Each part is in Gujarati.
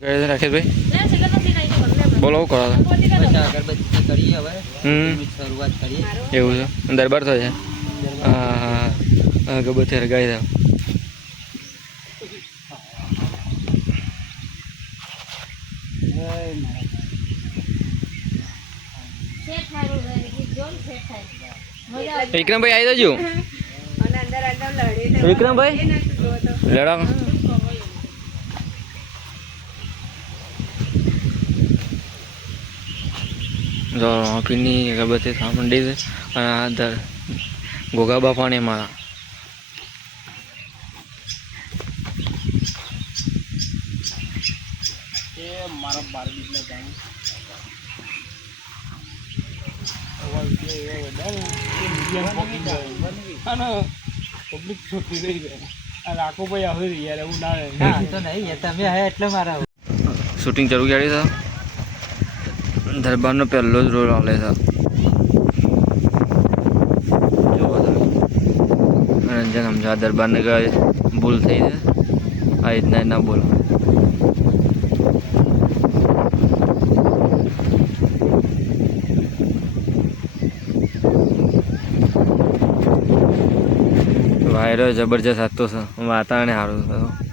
રાકેશભાઈ બોલો કરો અગરબત્તી કરીએ હવે શરૂઆત કરીએ એવું છે દરબાર તો છે હા હા અગરબત્તી હરગાઈ દો વિક્રમભાઈ આવી જજો વિક્રમભાઈ લડા જો પીની અગરબત્તી થવા માંડી છે અને આ ગોગા બાપાને મારા પબ્લિક છોટી રહી ગઈ રાખો ભાઈ હવે યાર એવું ના તો નહીં તમે હે એટલે મારા શૂટિંગ ચાલુ કરી છે દરબારનો પહેલો જ રોલ આલે છે રંજન સમજા દરબારને કહે ભૂલ થઈ છે આ રીતના ના બોલો વાયરો જબરજસ્ત હતો છે વાતાવરણ સારું છે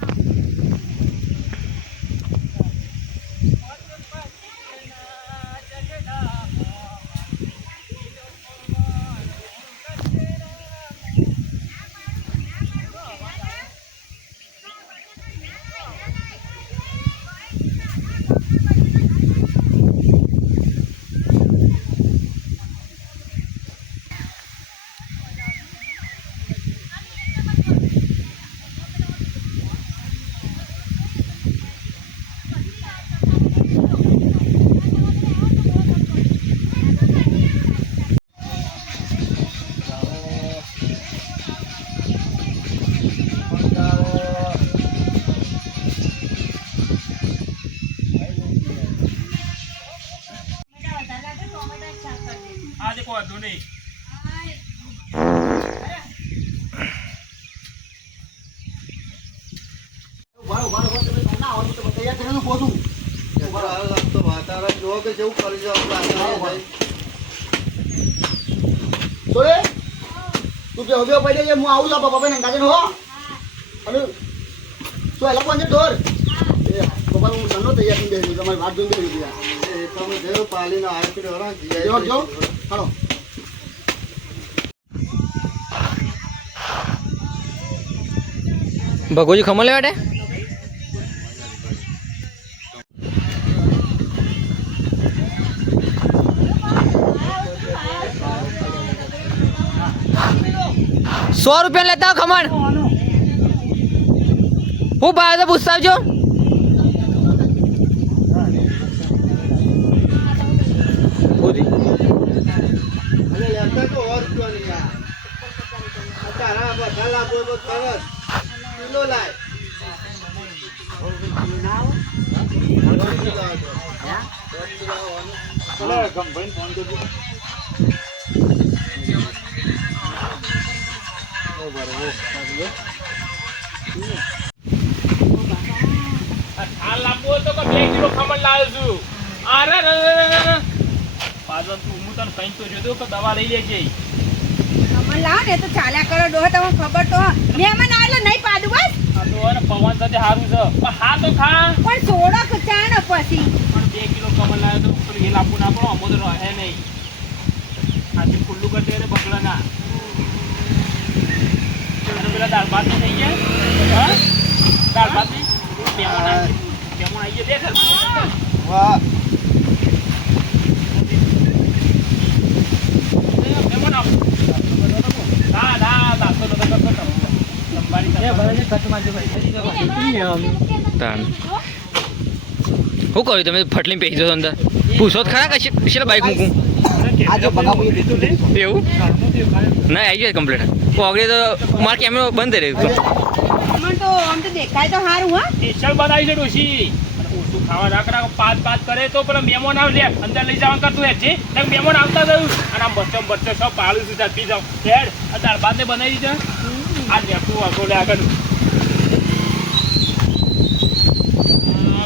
તું કે હવે પડી જાય હું આવું છું પપ્પા ને ગાજે હો અને તું એલા કોણ છે ઢોર એ પપ્પા હું સનો તૈયાર કરી દે તમારી વાત જોઈને કરી દીધા એ તમે જેવો પાલીને આવ્યો કે હરા જીયા જો હાલો ભગોજી ખમણ લેવા દે ₹100 લેતા ખમણ હું ભાવ તો પૂછતા આવજો લાંબો તો 2 કિલો ખમણ લાવ્યો છું અરે પાછો તું હું તને કઈ તો જોતો કે દવા લઈ લેજે ખમણ લાવ ને તો ચાલ્યા કરો ડોહ તમને ખબર તો મહેમાન આલે નહીં પાડું બસ આ તો અને પવન સાથે સારું છે પણ હા તો ખા પણ સોડો ખચા ને પછી પણ 2 કિલો ખમણ લાવ્યો તો ઉપર એ લાંબુ ના પડો અમો તો રહે નહીં આજે ખુલ્લું કરી દે બગડા ના પેલા દાળ ભાત થઈ ગયા હા દાળ ભાત ની મહેમાન આવી દેખ વાહ મહેમાન આવ દા દા દા તો સંભારી એ ભલે કટ મારજો ભાઈ તાન હું કહ્યું તમે ફટલી પેહી દો અંદર પૂછો તો ખરા કશે કશે બાઈક મૂકું આજે બગાવું લીધું એવું ના આવી જાય કમ્પ્લીટ ઓગળી તો મારે કેમેરો બંધ રહે ખમણ તો આમ તો દેખાય તો સારું હા સ્પેશિયલ બનાવી છે ડોશી ઓછું ખાવા રાખડા પાંચ કરે તો પેલા મહેમાન આવે લે અંદર લઈ જવાનું કરતું હે છે મહેમાન આવતા થયું અને આમ બચ્ચો સબ પાડું છું પી જાઉં હેડ દાળ ભાત ને બનાવી દીધા આ લેપું આગળ આગળ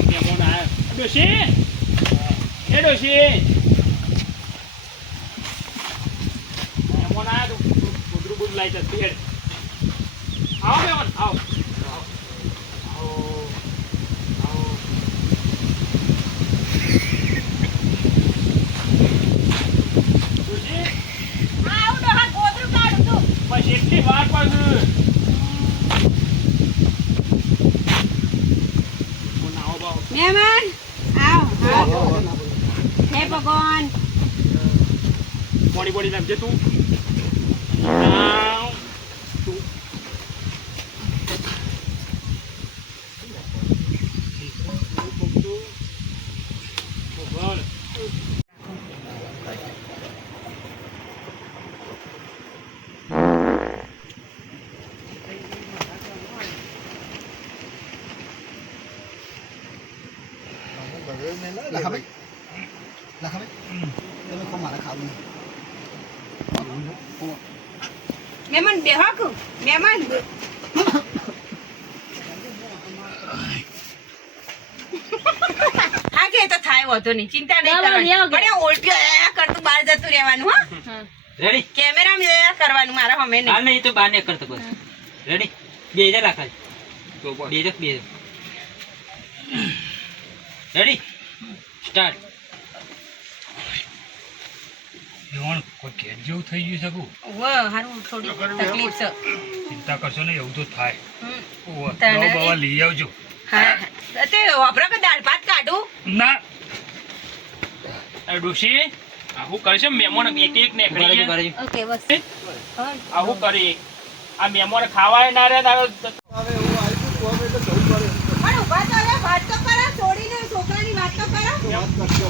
મહેમાન આવ્યા ડોશી એ ડોશી મહેમાન આયા તો ગોદરું બુદ લાઈ જતી હેડ આવો મહેમાન આવો હા, આવું ડોહા ગોદરું કાઢું છું. બસ એટલી વાર પાછું મહેમાન આવો હે ભગવાન. બોડી નાખજે તું આવ. તું લખાભાઈ તમે કહો મારે ખાવું મહેમાન બેહો કુ મહેમાન. હા કે એ તો થાય વાંધો નહીં, ચિંતા નહીં કરવાની. પણ એ ઓલટીઓ કરતું બહાર જતું રહેવાનું. હા રેડી કેમેરામાં કરવાનું મારા હમે નહીં. હાલ નહીં તો બહાર નહીં કરતો બસ રેડી 2000 રાખા 2000 રેડી સ્ટાર્ટ કોઈ ઘેર જેવું થઈ ગયું શકું હારું થોડી તકલીફ છે. ચિંતા કરશો ને એવું તો થાય હમ. દવા બવા લઈ આવજો હા તે વાપરો કે દાળ ભાત કાઢું. ના ડોશી આવું કરશે મહેમાન એક એક ને ઓકે બસ. આવું કરી આ મહેમાન ખાવાય ના રે હવે એવું આવ્યું તો હવે એટલે જવું પડે પણ ઊભા તો હવે વાત તો કરો, છોડીને છોકરાની વાત તો કરો.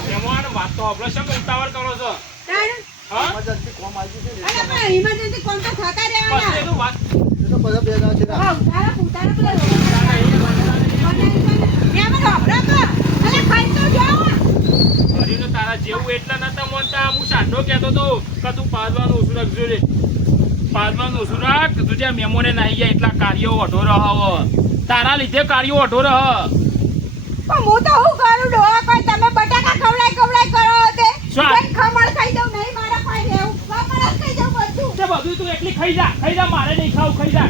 મહેમાન વાત તો આપણે શું ઉતાવળ કરો છો તાણ. હા એમરજન્સી કોમ આવી છે ને અરે પણ emergency કોમ તો થતા બસ રહેવાના. એનું વાત એ તો બધા ભેગા છે હા, ઉતારા ઉતારા પેલા મહેમાન વાપરો તો. અરે ખાઈ તો જાઓ. કરીને તારા જેવું એટલે નતા માનતા હું સાંડો કહેતો તો કે તું પાદવાનું ઓછું રાખજો રે પાદવાનું ઓછું રાખ તું જ્યાં મહેમાને નાહી જાય એટલા કાર્યો ઓઢો રહ તારા લીધે કાર્યો ઓઢો રહ પણ હું તો હું કરું ડોહા કોઈ તમે બટાકા ખવડાય કરો તે શું? કોઈ ખમણ ખાઈ દઉં નહીં મારા પાસે એવું ખમણ જ ખાઈ દઉં બધું. તે બધું તું એકલી ખાઈ જા મારે નહીં ખાવું ખાઈ જા